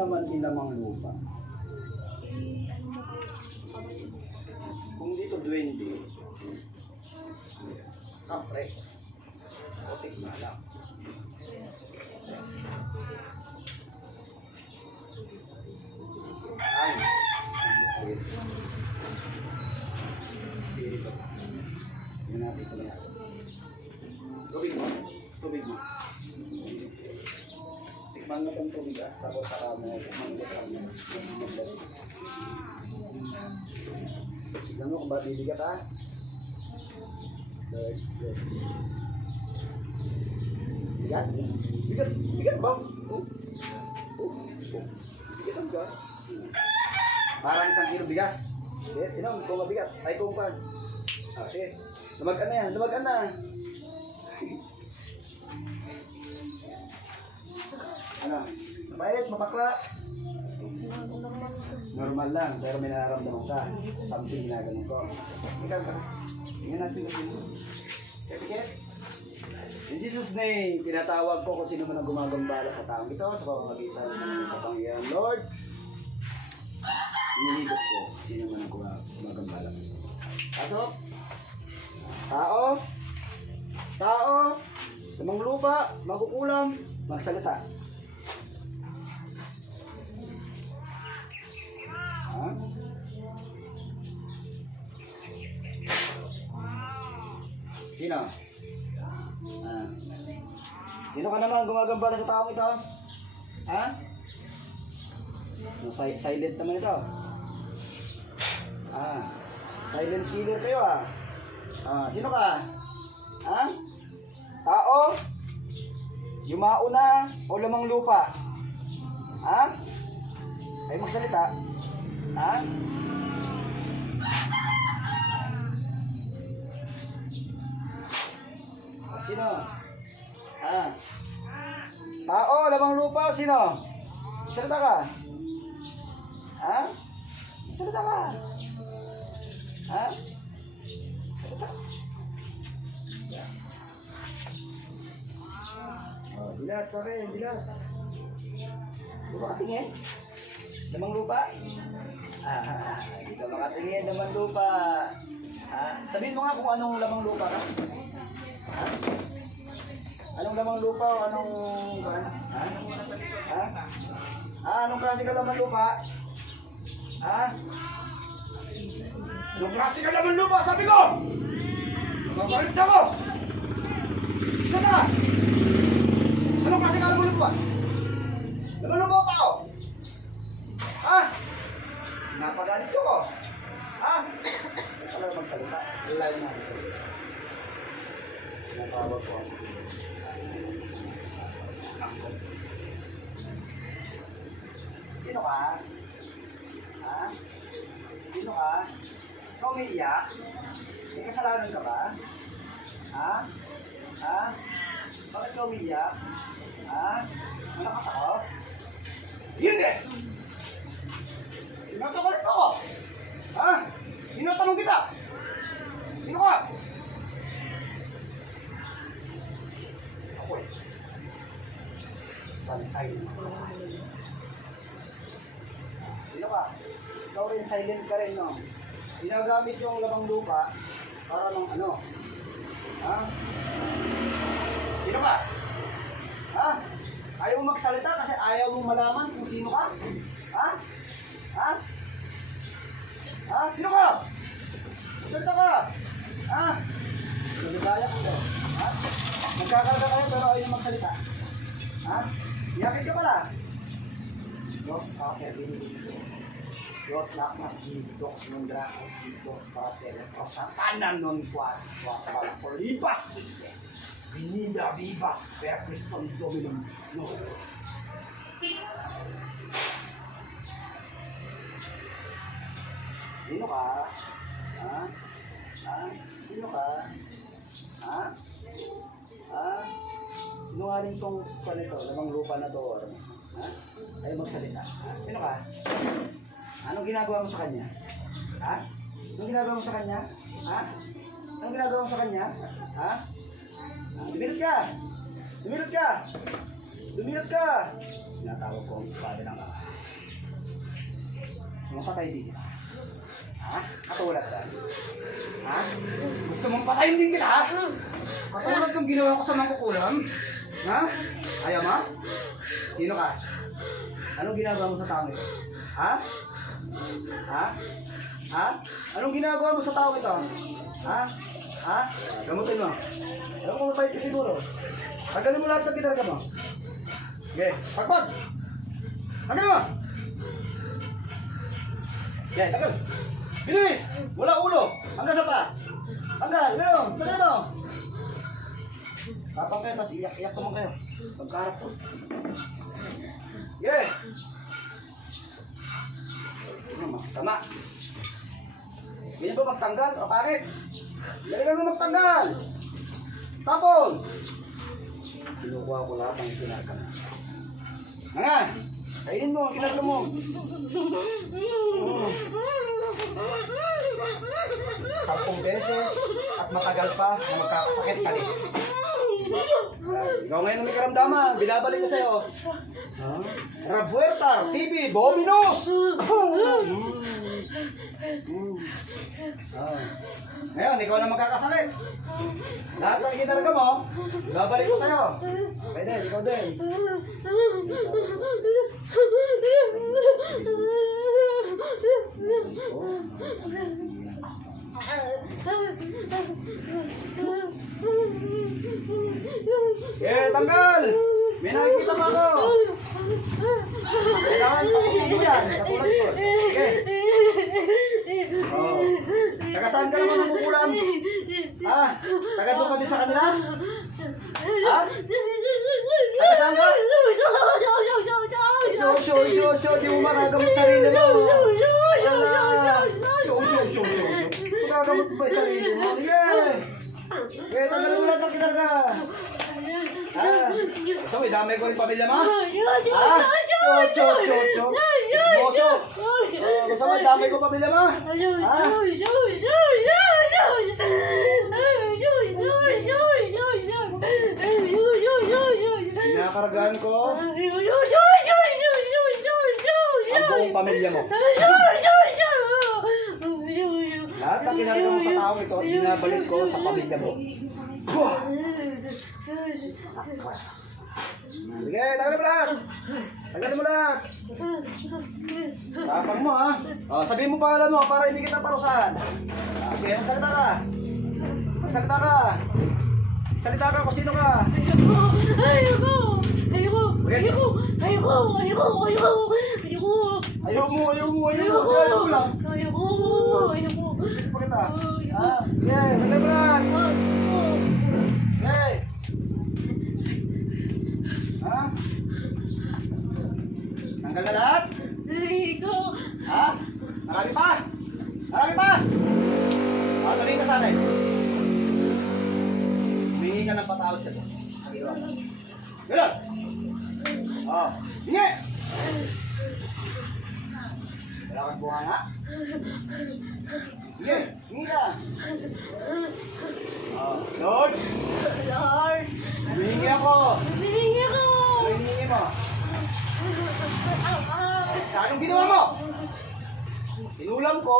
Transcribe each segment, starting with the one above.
naman ilamang lupa? Kung dito 20, kapre, otik na lang. Ay, spirito. Tingnan natin ito na. Tubig mo, tubig mo. Tikman mo itong tubig tapos saka mo kumanggat mo. Tignan mo kung ba bibigat Lord, bless this. Bigat? Bigat ba? Bigatan ka? Parang 1 kilo bigas. Sige, tinom, kung mabigat. Ay, kung pa. Sige. Lumagan na yan, lumagan na. Ano? Mabait, mapakla. Normal lang, pero may nararamdaman ka. Something na ganun ko. Ikaw ka. Tingnan natin kasi mo. Kaya, in Jesus' name, pinatawag ko kung sino man ang gumagambala sa taong ito sa pamamagitan ng kapangyarihan Lord. Nilibot ko sino man ang gumagambala sa ito. Pasok. Tao, lamang lupa, magukulam, magsalita. Ha? Sino? Sino ka naman gumagambala sa taong ito? Ha? No, silent naman ito. Silent killer kayo sino ka? Ha? Tao? Yumao na o lamang lupa? Ha? Ay magsalita? Ha? Sino? Tao, lamang lupa, sino? Salita ka? Ha? Salita ka? Ha? Salita? Dilat, sorry, dilat. Lupa katingin? Lamang lupa? Hindi ka makatingin, lamang lupa. Sabihin mo nga kung anong lamang lupa ka. Anong lamang lupa o anong... Anong klase ka lamang lupa? Anong klase ka lamang lupa? Sabi ko! Magalit ako! Saan ka? Anong klase ka lamang lupa? Lamang lupa o tao? Napagalit ko! Ano magsalita? Live na magsalita. Napawag ko ako. Sino ka? Sino ka? Ikaw umiiyak? May kasalanan ka ba? Bakit ka umiiyak? Malakas ako? Hindi! Tinatawalit ako! Tinatanong kita! Sino ka? Ako Pantay. Sino ka? Ikaw rin, silent ka rin, no? Ginagamit yung lamang lupa para ng ano? Sino ka? Ayaw mo magsalita kasi ayaw mo malaman kung sino ka? Sino ka? Salita ka! Nagagaya ko to. Nagkakarga kayo pero ayaw mo magsalita. Iyakin ka pala. Diyos Pater Benedicto. Diyos Nakmasitos, Nundracositos, Pater, Prosatanan, Non-Quad, Swatala, Polibas, Dice, Venida Vivas, Per Christum Dominum Nostro. Sino ka? Sino ka? Sinungaling tong panito, lamang lupa na to, ayaw magsalita. Sino ka? Anong ginagawa mo sa kanya? Anong ginagawa mo sa kanya? Anong ginagawa mo sa kanya? Dumilot ka! Dumilot ka! Dumilot ka! Tinatawag ko ang espada ng ama. Sumapatay din kita. Ha? Katulad ka? Ha? Gusto mong patayin din kita? Ha? Katulad ng ginawa ko sa mga kukulam? Ha? Ayaw mo? Sino ka? Anong ginagawa mo sa tao ito? Ha? Ha? Ha? Anong ginagawa mo sa tao ito? Ha? Ha? Gamutin mo. Alam mo, mabait ka siguro. Tagalin mo lahat ng kinarga mo. Okay, pagpag! Tagalin mo! Okay, tagal! Bilis! Wala ulo! Hanggang sa pa! Hanggang! Gano'n! Tagalin mo! Tapang kayo, tapos iyak-iyak naman kayo. Pagkarap ko. Yeah! Ano, masasama. Ganyan ba magtanggal? O bakit? Galingan mo magtanggal! Tapon! Kinukuha ko lahat ang kinarga mo. Nga! Kainin mo ang kinarga mo. Sampung beses at matagal pa na magkakasakit ka din. Ikaw ngayon may karamdaman, binabalik ko sa'yo. Rabuertar, TV, Bobinos! Ngayon, ikaw na magkakasakit. Lahat ng kinarga mo, binabalik ko sa'yo. Pwede, ikaw din. Tanggal! May nakikita pa ako! Kailangan tapusin mo yan, katulad ko. Okay. Taga saan ka naman nakukulam? Ha? Taga doon ka din sa kanila? Ha? Taga saan ka? Show, di mo makagamot sarili mo. Show. Makagamot ba yung sarili mo? Sige, tagal mo lahat ang kinarga. So, idamay ko rin pamilya mo? Ha? Cho. Ismoso. Gusto mo, idamay ko pamilya mo? Ha? Pinakargaan ko ang buong pamilya mo. Lahat ng kinarga mo sa tao ito, binabalik ko sa pamilya mo. Sige, tagalin mo lahat. Tagalin mo lahat. Tapang mo ha. Sabihin mo pangalan mo para hindi kita parusahan. Okay, magsalita ka. Magsalita ka. Salita ka kung sino ka. Ayoko. Dito pa kita. Yeah, tagalin mo lahat. Okay. Ha? Tanggal na lahat? Ha? Marami pa? Tuloy ka sa akin. Humingi ka ng patawad sa ito. Gano'n! Hingi! Wala kang buha nga? Hingi ka! Lord! Humingi ako! Ano hiningi mo? Anong ginawa mo? Inulam ko.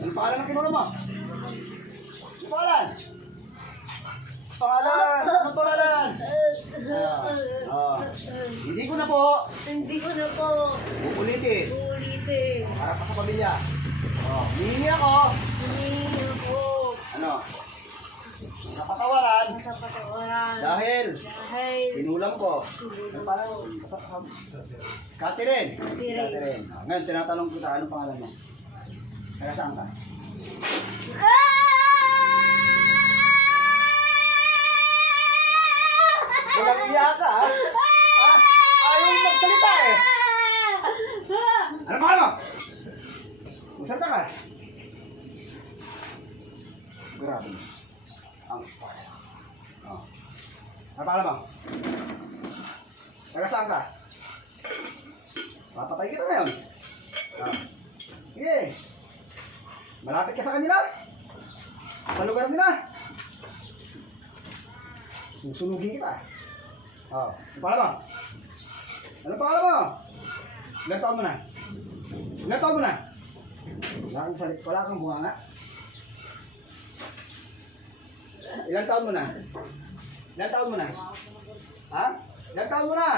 Anong pangalan ng kinulam mo? Anong pangalan? Anong pangalan? Hindi ko na po. Ulitin. Para pa sa pamilya. Hihingi ako. Ano? Napatawaran. Dahil inulam ko. Parang Catherine. Ngayon, tinatanong kita, anong pangalan mo? Taga saan ka? Walang iya ka, ha? Ayaw mo magsalita, eh. Ano pangalan mo? Magsalita ka. Grabe. Ang spoiler. Ano pangalan mo? Taga saan ka? Papatay kita ngayon. Sige. Malapit ka sa kanila. Sa lugar nila. Susunugin kita. Oh, ano pangalan mo? Ano pangalan mo? Ilang taon mo na? Ilang taon mo na? Wala kang bunganga. Ilang taon mo na? Ilang taon mo na? Ha? Ilang taon mo na?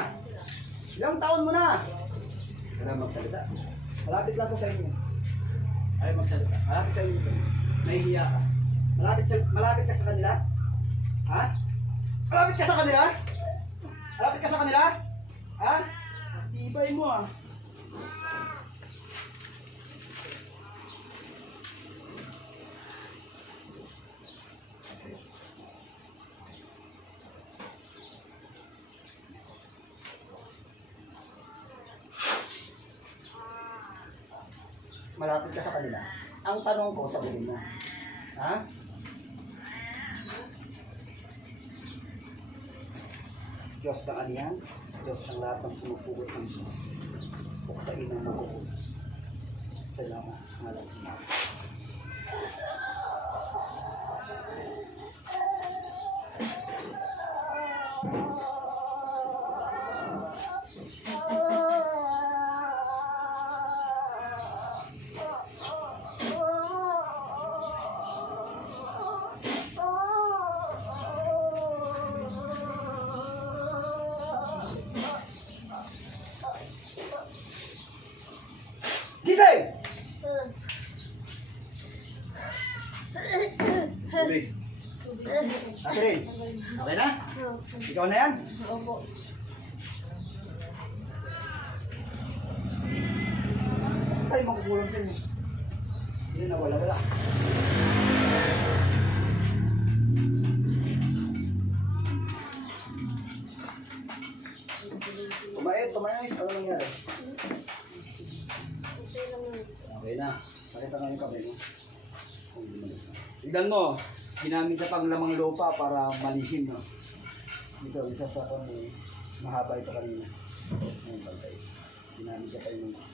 Ilang taon mo na? Wala magsalita. Malapit lang ko sa inyo. Ayaw magsalita. Malapit sa inyo. Nahihiya ka. Malapit ka sa kanila? Ha? Malapit ka sa kanila? Malapit ka sa kanila? Ha? Ibay mo ah. Malapit ka sa kanila. Ang tanong ko, sabihin mo. Ha? Diyos ng alihan, Diyos ng lahat ng pumupugot ng Diyos. Buksain ang mabuhay. Salamat. Ngalan ng Diyos. Gising! Tubig. Catherine, okay na? Ikaw na yan? Opo. Tayo magkukulang sa inyo. Hindi na wala. Tumayos. Ano nangyari? Okay na. Pakita nga yung kamay mo. Tignan mo. Ginamit na pang lamang lupa para malihim. No? Dito, isa sa kami. Mahaba ito kanina. Ngayon bagay. Ginamit na pa yung lupa.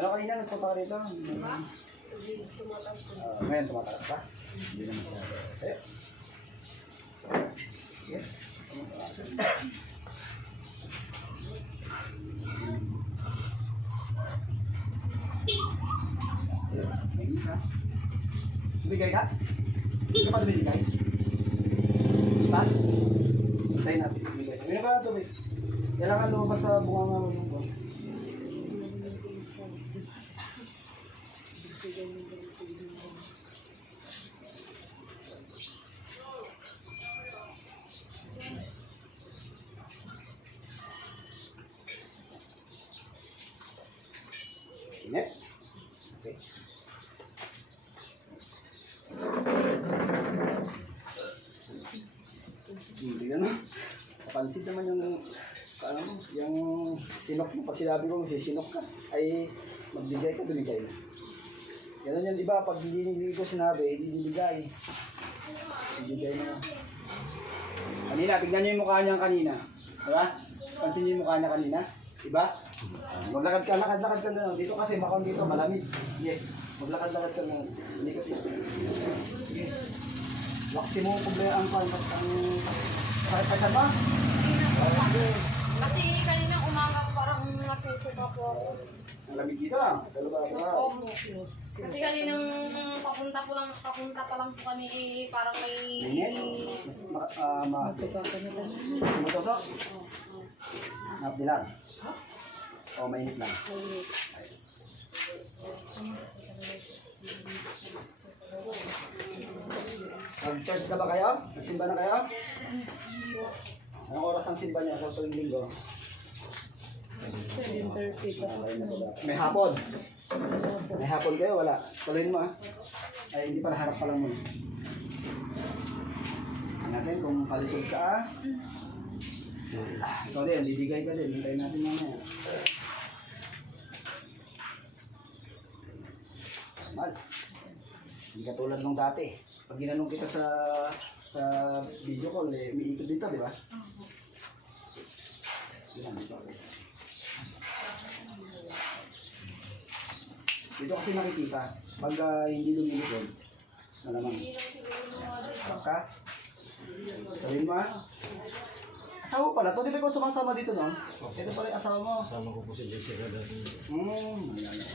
Ano kanina? Nagpunta ka rito? Tumataas ko. Ngayon tumataas ka? Hindi na masyado. Okay. Yeah. Bigay ka? Hindi ka pa bibigay? Diba? Tayo natin. Bigay. Meron ka na tubig. Kailangan lumabas sa bunga mo yung ko. Init. Okay. Hindi ka na. Kapansin naman yung sinok mo. Pag sinabi ko sinok ka, ay magbigay ka, dumigay na. Ganun yan, di ba? Pag hindi ko sinabi, hindi bigay. Bigay na. Kanina, tignan niyo yung mukha niya kanina. Diba? Pansin niyo yung mukha niya kanina. Diba? Maglakad ka na. Dito kasi, makon dito, malamig. Sige. Maglakad ka na. Hindi ka dito. Sige. Waksi mo problema ang sakit pa siya ba? Kasi kanina umaga parang nasusuka po ako. Malamig dito lang. Sa lugar ka. Opo. Kasi kaninang papunta pa lang po kami parang may... Masuka ka na lang. Tumutosok? Napdilan? O mainit lang? Nag-church na ba kayo? Nagsimba na kayo? Anong oras ang simba niya sa tuwing linggo? 7:30 May hapon. May hapon kayo? Wala. Tuloyin mo ah. Ay, hindi pa naharap pa lang mo. Natin kung palitod ka ah. Ikaw din, bibigay ka din. Hintayin natin mamaya. Mal. Hindi katulad nung dati. Pag ginanong kita sa video call, may ikot dito, di ba? Yan, dito. Dito kasi nakikita, pag hindi lumilikod, Malamang. Hindi lang siguro ng mga dress. Sarap ka? Sabihin mo ah. Asawa pala to, di ba ikaw sumasama dito no? Ito pala yung asawa mo. Kasama ko po si Jessica dati.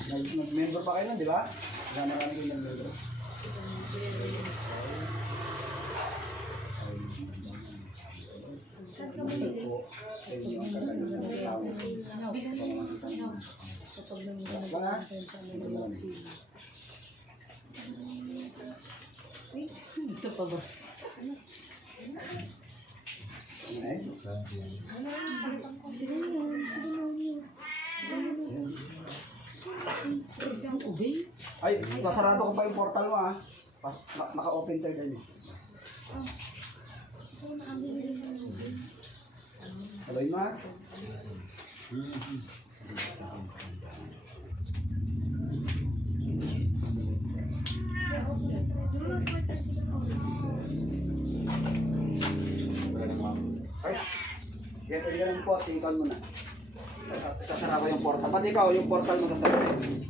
Nag-member pa kayo nun, di ba? Gano'n kami yung nag-member. Saan ka ba nila? Sa inyo ang kagandang ng tao. Relax lang ha. Ito pa ba? Okay. Sige na. Ubay? Ay, sasarado ko pa yung portal mo ha. Naka-open third eye. Sabay mo ha. Ay, kaya pwede ka lang po, singkan mo na. Sasara ko yung portal. Pati ikaw, yung portal mo sasabihin.